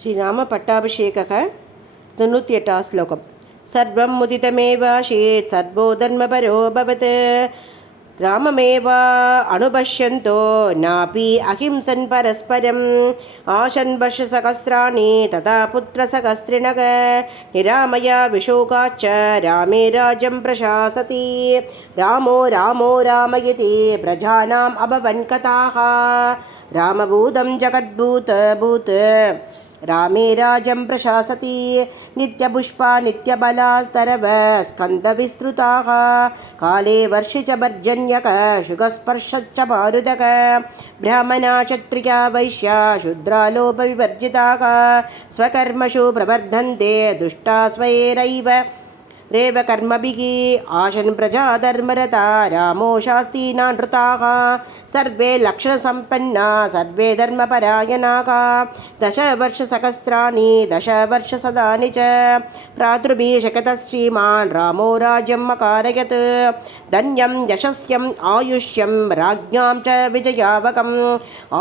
శ్రీరామ పట్టాభిషేకः 98వ శ్లోకం. సర్వం ముదితమేవాశేత్ సర్వో ధర్మపరో భవత్ రామమేవ అనుపశ్యంతో నాపి అహింసన్ పరస్పరం ఆశన్ వర్షసహస్రాణి తథా పుత్రసహస్రిణః నిరామయ విశోకాచ్చ రామే రాజ్యం ప్రశాసతి రామో రామో రామయతి ప్రజానాం అభవన్ కథాః రామభూతం జగద్భూతభూత్ రామే రాజ్యం ప్రశాసతి నిత్యపుష్పా నిత్యబలాస్తరవ స్కందవిస్తృతాః కాలే వర్షి చ పర్జన్యక శుగస్పర్శచ్చ మారుతక బ్రాహ్మణా క్షత్రియా వైశ్యా శూద్రాలోపవివర్జితాః స్వకర్మషు ప్రవర్ధन्ते దుష్టా స్వైరైవ రేవ కర్మభిః ఆశన్ ప్రజాధర్మరతా రామో శాస్త్రీనానృతాః సర్వే లక్షణసంపన్నా సర్వే ధర్మపరాయణాః దశవర్షసహస్రాణి దశవర్షసదాని చ భ్రాతృభిः శకతः శ్రీమాన్ రామో రాజ్యం అకారయత్ ధన్యం యశస్యం ఆయుష్యం రాజ్ఞాం చ విజయావకం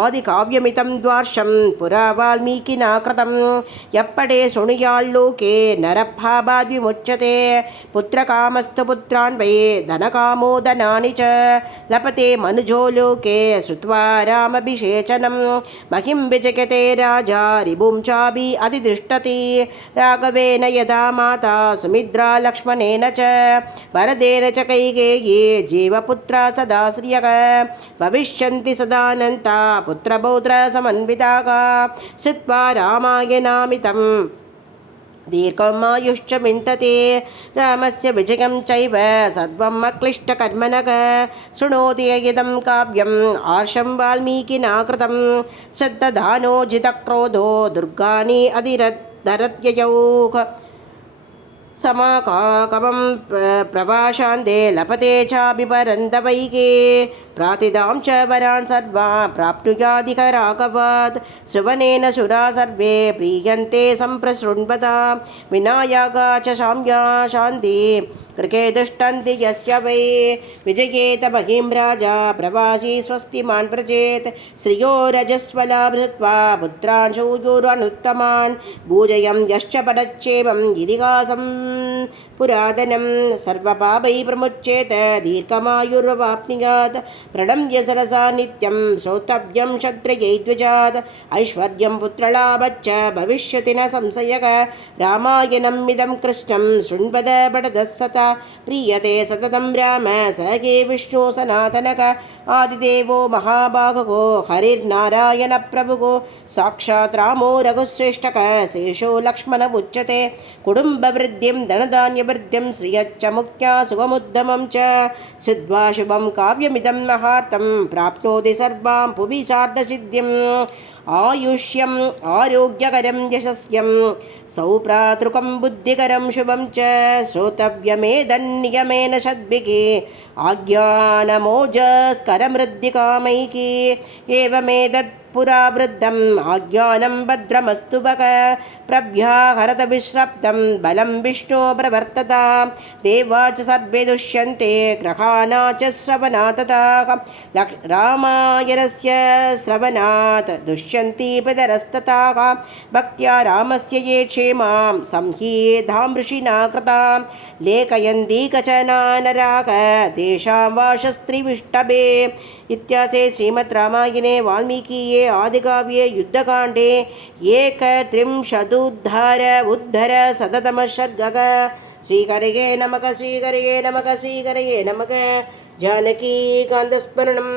ఆదికావ్యమితం ద్వార్షం పురా వాల్మీకినా కృతం ఎప్పడే శృణుయాల్లోకే నరభావాద్విముచ్యతే పుత్రకామస్తు పుత్రాన్ వై ధనకామో ధనాని చ లపతే మనుజో లోకే శ్రుత్వా రామభిషేచనం మహిం విజయతే రాజా రిపుం చాభి అధితిష్టతి రాఘవేన యదా మాతా సుమిత్రా లక్ష్మణేన చ వరదేన చ కైకేయీ జీవపుత్రా సదా శ్రియః భవిష్యంతి సదానంతా పుత్రపౌత్ర సమన్వితాః శ్రుత్వా రామాయణామితం దీర్ఘమాయుష్య మింతతే రామస్య విజయం చైవ సర్వం అక్లిష్టకర్మణః శృణోతి ఇదం కావ్యం ఆర్షం వాల్మీకినా కృతం శ్రద్ధదానో జితక్రోధో దుర్గాని అధిరత్యయౌ సమాకాకవం ప్రవాశాంతే లపతే చాభిపరంతవైకే ప్రాతిదాం చ వరాన్ సర్వాన్ ప్రాప్నుయాదిక రాఘవాత్ సువనేన సురా సర్వే ప్రీయంతే సంప్రశృణ్వతా వినాయకా చ సామ్యా శాంతి కృకే తిష్టంతి యస్య వై విజయేత మహిం రాజా ప్రవాసీ స్వస్తిమాన్ ప్రచేత్ శ్రియో రజస్వలా భృత్వా పుత్రాన్ శూయూరనుత్తమాన్ భూజయం యశ్చ పడచ్చేమం ఇదిహాసం పురాతనం సర్వపాపై ప్రముచ్యేత దీర్ఘమాయుర్వాప్నుయాత్ ప్రణమ్య సరసా నిత్యం శ్రోతవ్యం క్షత్రియై ద్విజాత్ ఐశ్వర్యం పుత్రలాభచ్చ భవిష్యతి న సంశయః రామాయణం ఇదం కృష్ణం శృణ్వద పఠదః సత ప్రీయతే సతతం రామ సఖే విష్ణు సనాతనః ఆదిదేవో మహాభాగో హరిర్నారాయణ ప్రభుగో సాక్షాత్ రామో రఘుశ్రేష్ఠః శేషో లక్ష్మణ ఉచ్యతే కుటుంబ వృద్ధిం ధనధాన్యవృద్ధిం శ్రియచ్చ ముఖ్యా సుఖముత్తమం చ సిద్ధ్వా శుభం కావ్యమిదం మహార్తం ప్రాప్నోతి సర్వాం పువి సార్ధసిద్ధిం ఆయుష్యం ఆరోగ్యకరం యశస్యం సౌప్రాతృకం బుద్ధికరం శుభం చ శ్రోతవ్యమేదన్నియమేన షద్భిః ఆజ్ఞానమోజస్కరమృద్ధికామైకి ఏవమేతత్ పురా వృద్ధం ఆజ్ఞానం భద్రమస్తు భగ ప్రభ్యాహరత విశ్రప్తం బలం విష్ణో ప్రవర్తత దేవా చ సర్వే దుష్యంతే గ్రహాణా చ శ్రవణాత్ తథా రామాయణస్య శ్రవణాత్ దుష్యంతి పితరస్తథా భక్త్యా రామస్య ये क्षेमां संहीधां ऋषिणा कृतां लेखयन्ति कचना नराः तेषां वासस्त्रिविष्टभे इत्यासे श्रीमद् रामायणे वाल्मीकिये आदिकाव्ये युद्धकाण्डे उद्धर सततमः सर्गः श्रीहरये नमः श्रीहरये नमः श्रीहरये नमः जानकीकान्तस्मरणम्।